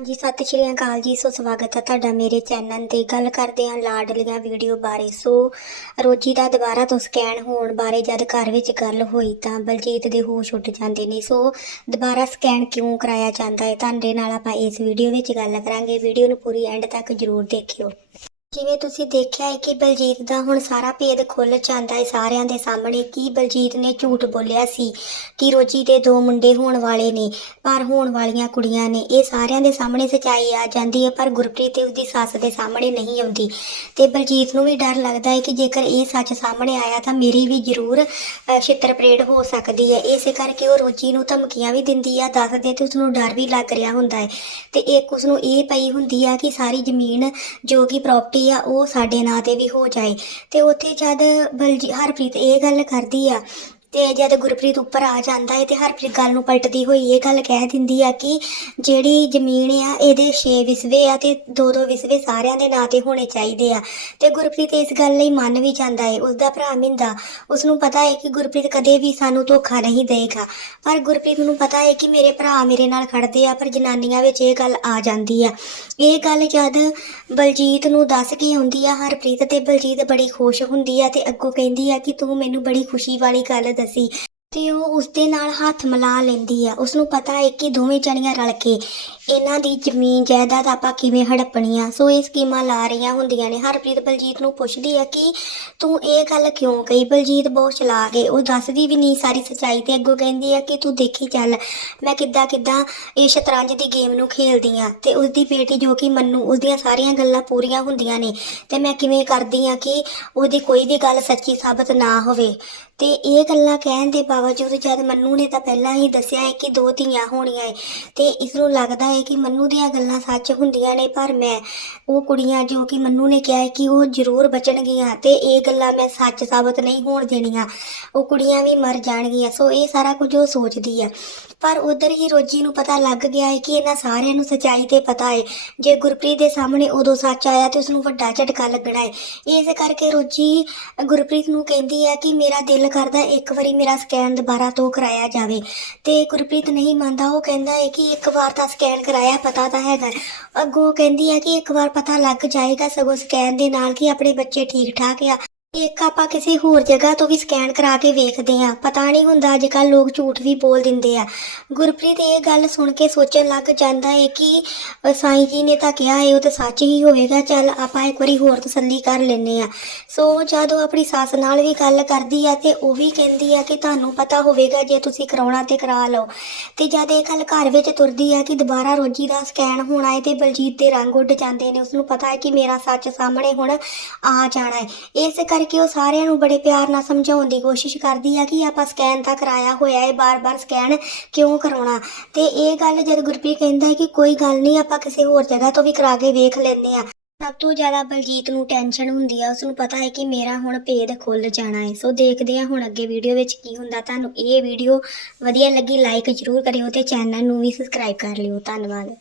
ਹਾਂਜੀ, ਸਤਿ ਸ਼੍ਰੀ ਅਕਾਲ ਜੀ, ਸੋ ਸਵਾਗਤ ਹੈ ਤੁਹਾਡਾ ਮੇਰੇ ਚੈਨਲ ਤੇ। ਗੱਲ ਕਰਦੇ ਹਾਂ ਲਾਡਲੀਆਂ ਵੀਡੀਓ ਬਾਰੇ। ਸੋ ਰੋਜੀ ਦਾ ਦੁਬਾਰਾ ਤੋਂ ਸਕੈਨ ਹੋਣ ਬਾਰੇ ਜਦ ਘਰ ਵਿੱਚ ਗੱਲ ਹੋਈ ਤਾਂ ਬਲਜੀਤ ਦੇ ਹੋਸ਼ ਉੱਡ ਜਾਂਦੇ ਨੇ। ਸੋ ਦੁਬਾਰਾ ਸਕੈਨ ਕਿਉਂ ਕਰਾਇਆ ਜਾਂਦਾ ਹੈ? ਤੁਹਾਡੇ ਨਾਲ ਆਪਾਂ ਇਸ ਵੀਡੀਓ ਵਿੱਚ ਗੱਲ ਕਰਾਂਗੇ। ਵੀਡੀਓ ਨੂੰ ਪੂਰੀ ਐਂਡ ਤੱਕ ਜਰੂਰ ਦੇਖਿਓ। ਜਿਵੇਂ ਤੁਸੀਂ ਦੇਖਿਆ ਹੈ ਕਿ ਬਲਜੀਤ ਦਾ ਹੁਣ ਸਾਰਾ ਭੇਦ ਖੁੱਲ ਜਾਂਦਾ ਹੈ ਸਾਰਿਆਂ ਦੇ ਸਾਹਮਣੇ ਕਿ ਬਲਜੀਤ ਨੇ ਝੂਠ ਬੋਲਿਆ ਸੀ ਕਿ ਰੋਜੀ ਦੇ ਦੋ ਮੁੰਡੇ ਹੋਣ ਵਾਲੇ ਨੇ ਪਰ ਹੋਣ ਵਾਲੀਆਂ ਕੁੜੀਆਂ ਨੇ। ਇਹ ਸਾਰਿਆਂ ਦੇ ਸਾਹਮਣੇ ਸਚਾਈ ਆ ਜਾਂਦੀ ਹੈ ਪਰ ਗੁਰਪ੍ਰੀਤ ਤੇ ਉਸਦੀ ਸੱਸ ਦੇ ਸਾਹਮਣੇ ਨਹੀਂ ਆਉਂਦੀ। ਤੇ ਬਲਜੀਤ ਨੂੰ ਵੀ ਡਰ ਲੱਗਦਾ ਹੈ ਕਿ ਜੇਕਰ ਇਹ ਸੱਚ ਸਾਹਮਣੇ ਆਇਆ ਤਾਂ ਮੇਰੀ ਵੀ ਜ਼ਰੂਰ ਅ, ਛਿੱਤਰ ਪਰੇਡ ਹੋ ਸਕਦੀ ਹੈ। ਇਸੇ ਕਰਕੇ ਉਹ ਰੋਜੀ ਨੂੰ ਧਮਕੀਆਂ ਵੀ ਦਿੰਦੀ ਆ ਦੱਸਦੇ ਤੇ ਉਸਨੂੰ ਡਰ ਵੀ ਲੱਗ ਰਿਹਾ ਹੁੰਦਾ ਹੈ। ਤੇ ਇੱਕ ਉਸਨੂੰ ਇਹ ਪਈ ਹੁੰਦੀ ਆ ਕਿ ਸਾਰੀ ਜ਼ਮੀਨ ਜੋ ਕਿ ਪ੍ਰਾਪਰਟੀ ਆ ਉਹ ਸਾਡੇ ਨਾਂ ਤੇ ਵੀ ਹੋ ਜਾਏ। ਤੇ ਉੱਥੇ ਜਦ ਬਲਜੀ, ਹਰਪ੍ਰੀਤ ਇਹ ਗੱਲ ਕਰਦੀ ਆ ਤੇ ਜਦ ਗੁਰਪ੍ਰੀਤ ਉੱਪਰ ਆ ਜਾਂਦਾ ਹੈ ਤੇ ਹਰਪ੍ਰੀਤ ਗੱਲ ਨੂੰ ਪਲਟਦੀ ਹੋਈ ਇਹ ਗੱਲ ਕਹਿ ਦਿੰਦੀ ਆ ਕਿ ਜਿਹੜੀ ਜ਼ਮੀਨ ਆ, ਇਹਦੇ 6 ਵਿਸਵੇ ਆ ਤੇ ਦੋ ਦੋ ਵਿਸਵੇ ਸਾਰਿਆਂ ਦੇ ਨਾਂ ਤੇ ਹੋਣੇ ਚਾਹੀਦੇ ਆ। ਤੇ ਗੁਰਪ੍ਰੀਤ ਇਸ ਗੱਲ ਲਈ ਮੰਨ ਵੀ ਜਾਂਦਾ ਹੈ ਉਸਦਾ ਭਰਾ ਮਿੰਦਾ ਉਸ ਨੂੰ ਪਤਾ ਹੈ ਕਿ ਗੁਰਪ੍ਰੀਤ ਕਦੇ ਵੀ ਸਾਨੂੰ ਧੋਖਾ ਨਹੀਂ ਦੇਗਾ। ਪਰ ਗੁਰਪ੍ਰੀਤ ਨੂੰ ਪਤਾ ਹੈ ਕਿ ਮੇਰੇ ਭਰਾ ਮੇਰੇ ਨਾਲ ਖੜਦੇ ਆ, ਪਰ ਜਨਾਨੀਆਂ ਵਿੱਚ ਇਹ ਗੱਲ ਆ ਜਾਂਦੀ ਆ। ਇਹ ਗੱਲ ਜਦ ਬਲਜੀਤ ਨੂੰ ਦੱਸ ਕੇ ਆਉਂਦੀ ਆ ਹਰਪ੍ਰੀਤ ਤੇ ਬਲਜੀਤ ਬੜੀ ਖੁਸ਼ ਹੁੰਦੀ ਆ ਤੇ ਅੱਗੋਂ ਕਹਿੰਦੀ ਆ ਕਿ ਤੂੰ ਮੈਨੂੰ ਬੜੀ ਖੁਸ਼ੀ ਵਾਲੀ ਗੱਲ ਦੱਸੀ ਤੇ ਉਹ ਉਸਦੇ ਨਾਲ ਹੱਥ ਮਿਲਾ ਲੈਂਦੀ ਆ। ਉਸ ਨੂੰ ਪਤਾ ਹੈ ਕਿ ਦੋਵੇਂ ਜਣੀਆਂ ਰਲ ਕੇ ਇਹਨਾਂ ਦੀ ਜ਼ਮੀਨ, ਜਾਇਦਾਦ ਆਪਾਂ ਕਿਵੇਂ ਹੜਪਣੀ ਆ ਸੋ ਇਹ ਸਕੀਮਾਂ ਲਾ ਰਹੀਆਂ ਹੁੰਦੀਆਂ ਨੇ। ਹਰਪ੍ਰੀਤ ਬਲਜੀਤ ਨੂੰ ਪੁੱਛਦੀ ਆ ਕਿ ਤੂੰ ਇਹ ਗੱਲ ਕਿਉਂ ਕਹੀ? ਬਲਜੀਤ ਬਹੁਤ ਚਲਾਕ ਏ। ਉਹ ਦੱਸਦੀ ਵੀ ਨਹੀਂ, ਸਾਰੀ ਸੱਚਾਈ ਤੇ ਅੱਗੋਂ ਕਹਿੰਦੀ ਆ ਕਿ ਤੂੰ ਦੇਖੀ ਚੱਲ, ਮੈਂ ਕਿੱਦਾਂ ਕਿੱਦਾਂ ਇਹ ਸ਼ਤਰੰਜ ਦੀ ਗੇਮ ਨੂੰ ਖੇਲਦੀ ਆ। ਤੇ ਉਸਦੀ ਬੇਟੀ ਜੋ ਕਿ ਮੰਨੂ, ਉਸਦੀਆਂ ਸਾਰੀਆਂ ਗੱਲਾਂ ਪੂਰੀਆਂ ਹੁੰਦੀਆਂ ਨੇ। ਤੇ ਮੈਂ ਕਿਵੇਂ ਕਰਦੀ ਆ ਕਿ ਉਹਦੀ ਕੋਈ ਵੀ ਗੱਲ ਸੱਚੀ ਸਾਬਤ ਨਾ ਹੋਵੇ। ਤੇ ਇਹ ਗੱਲਾਂ ਕਹਿਣ ਦੇ ਬਾਅਦ ਬਾਵਜੂਦ ਜਦ ਮੰਨੂ ਨੇ ਤਾਂ ਪਹਿਲਾਂ ਹੀ ਦੱਸਿਆ ਹੈ ਕਿ ਦੋ ਧੀਆਂ ਹੋਣੀਆਂ ਹੈ ਤੇ ਇਸ ਨੂੰ ਲੱਗਦਾ ਹੈ ਕਿ ਮੰਨੂ ਦੀਆਂ ਗੱਲਾਂ ਸੱਚ ਹੁੰਦੀਆਂ ਨੇ, ਪਰ ਮੈਂ ਉਹ ਕੁੜੀਆਂ ਜੋ ਕਿ ਮੰਨੂ ਨੇ ਕਿਹਾ ਹੈ ਕਿ ਉਹ ਜ਼ਰੂਰ ਬਚਣਗੀਆਂ ਤੇ ਇਹ ਗੱਲਾਂ ਮੈਂ ਸੱਚ ਸਾਬਤ ਨਹੀਂ ਹੋਣ ਦੇਣੀਆਂ। ਉਹ ਕੁੜੀਆਂ ਵੀ ਮਰ ਜਾਣਗੀਆਂ, ਸੋ ਇਹ ਸਾਰਾ ਕੁਝ ਉਹ ਸੋਚਦੀ ਆ ਪਰ ਉਧਰ ਹੀ ਰੋਜੀ ਨੂੰ ਪਤਾ ਲੱਗ ਗਿਆ ਹੈ ਕਿ ਇਹਨਾਂ ਸਾਰਿਆਂ ਨੂੰ ਸਚਾਈ ਤੇ ਪਤਾ ਹੈ। ਜੇ ਗੁਰਪ੍ਰੀਤ ਦੇ ਸਾਹਮਣੇ ਉਦੋਂ ਸੱਚ ਆਇਆ ਤੇ ਉਸ ਨੂੰ ਵੱਡਾ ਝਟਕਾ ਲੱਗਣਾ ਹੈ। ਇਸ ਕਰਕੇ ਰੋਜੀ ਗੁਰਪ੍ਰੀਤ ਨੂੰ ਕਹਿੰਦੀ ਹੈ ਕਿ ਮੇਰਾ ਦਿਲ ਕਰਦਾ ਇੱਕ ਵਾਰੀ ਮੇਰਾ ਸਕੈਨ ਦੁਬਾਰਾ ਤੋਂ ਕਰਾਇਆ ਜਾਵੇ। ਤੇ ਗੁਰਪ੍ਰੀਤ ਨਹੀਂ ਮੰਨਦਾ, ਉਹ ਕਹਿੰਦਾ ਹੈ ਕਿ ਇੱਕ ਵਾਰ ਤਾਂ ਸਕੈਨ ਕਰਾਇਆ ਪਤਾ ਤਾਂ ਹੈਗਾ। ਅੱਗੋਂ ਕਹਿੰਦੀ ਹੈ ਕਿ ਇੱਕ ਵਾਰ ਪਤਾ ਲੱਗ ਜਾਏਗਾ ਸਗੋਂ ਸਕੈਨ ਦੇ ਨਾਲ ਕਿ ਆਪਣੇ ਬੱਚੇ ਠੀਕ ਠਾਕ ਆ। ਇੱਕ ਆਪਾਂ ਕਿਸੇ ਹੋਰ ਜਗ੍ਹਾ ਤੋਂ ਵੀ ਸਕੈਨ ਕਰਾ ਕੇ ਵੇਖਦੇ ਆ ਪਤਾ ਨਹੀਂ ਹੁੰਦਾ ਅੱਜ ਕੱਲ ਲੋਕ ਝੂਠ ਵੀ ਬੋਲ ਦਿੰਦੇ ਆ। ਗੁਰਪ੍ਰੀਤ, ਇਹ ਗੱਲ ਸੁਣ ਕੇ ਸੋਚਣ ਲੱਗ ਜਾਂਦਾ ਹੈ ਕਿ ਸਾਈਂ ਜੀ ਨੇ ਤਾਂ ਕਿਹਾ ਹੈ ਉਹ ਤਾਂ ਸੱਚ ਹੀ ਹੋਵੇਗਾ। ਚੱਲ ਆਪਾਂ ਇੱਕ ਵਾਰੀ ਹੋਰ ਤਸੱਲੀ ਕਰ ਲੈਨੇ ਆ ਸੋ ਜਦੋਂ ਆਪਣੀ ਸੱਸ ਨਾਲ ਵੀ ਗੱਲ ਕਰਦੀ ਆ ਤੇ ਉਹ ਵੀ ਕਹਿੰਦੀ ਆ ਕਿ ਤੁਹਾਨੂੰ ਪਤਾ ਹੋਵੇਗਾ ਜੇ ਤੁਸੀਂ ਕਰਾਉਣਾ ਤੇ ਕਰਾ ਲਓ। ਤੇ ਜਦ ਇਹ ਗੱਲ ਘਰ ਵਿੱਚ ਤੁਰਦੀ ਆ ਕਿ ਦੁਬਾਰਾ ਰੋਜੀ ਦਾ ਸਕੈਨ ਹੋਣਾ ਹੈ ਤੇ ਬਲਜੀਤ ਦੇ ਰੰਗ ਉੱਡ ਜਾਂਦੇ ਨੇ ਉਸ ਨੂੰ ਪਤਾ ਹੈ ਕਿ ਮੇਰਾ ਸੱਚ ਸਾਹਮਣੇ ਹੁਣ ਆ ਜਾਣਾ ਹੈ ਇਸ ਕਰਕੇ ਉਹ ਸਾਰਿਆਂ ਨੂੰ ਬੜੇ ਪਿਆਰ ਨਾਲ ਸਮਝਾਉਣ ਦੀ ਕੋਸ਼ਿਸ਼ ਕਰਦੀ ਆ ਕਿ ਆਪਾਂ ਸਕੈਨ ਤਾਂ ਕਰਾਇਆ ਹੋਇਆ ਹੈ ਬਾਰ-ਬਾਰ ਸਕੈਨ ਕਿਉਂ ਕਰਾਉਣਾ? ਤੇ ਇਹ ਗੱਲ ਜਦ ਗੁਰਪ੍ਰੀਤ ਕਹਿੰਦਾ ਹੈ ਕਿ ਕੋਈ ਗੱਲ ਨਹੀਂ, ਆਪਾਂ ਕਿਸੇ ਹੋਰ ਜਗ੍ਹਾ ਤੋਂ ਵੀ ਕਰਾ ਕੇ ਵੇਖ ਲੈਂਦੇ ਆ। ਸਭ ਤੋਂ ਜ਼ਿਆਦਾ ਬਲਜੀਤ ਨੂੰ ਟੈਨਸ਼ਨ ਹੁੰਦੀ ਆ ਉਸ ਨੂੰ ਪਤਾ ਹੈ ਕਿ ਮੇਰਾ ਹੁਣ ਭੇਦ ਖੁੱਲ ਜਾਣਾ ਹੈ ਸੋ ਦੇਖਦੇ ਆ ਹੁਣ ਅੱਗੇ ਵੀਡੀਓ ਵਿੱਚ ਕੀ ਹੁੰਦਾ। ਤੁਹਾਨੂੰ ਇਹ ਵੀਡੀਓ ਵਧੀਆ ਲੱਗੀ ਲਾਈਕ ਜ਼ਰੂਰ ਕਰਿਓ ਤੇ ਚੈਨਲ ਨੂੰ ਵੀ ਸਬਸਕ੍ਰਾਈਬ ਕਰ ਲਿਓ। ਧੰਨਵਾਦ।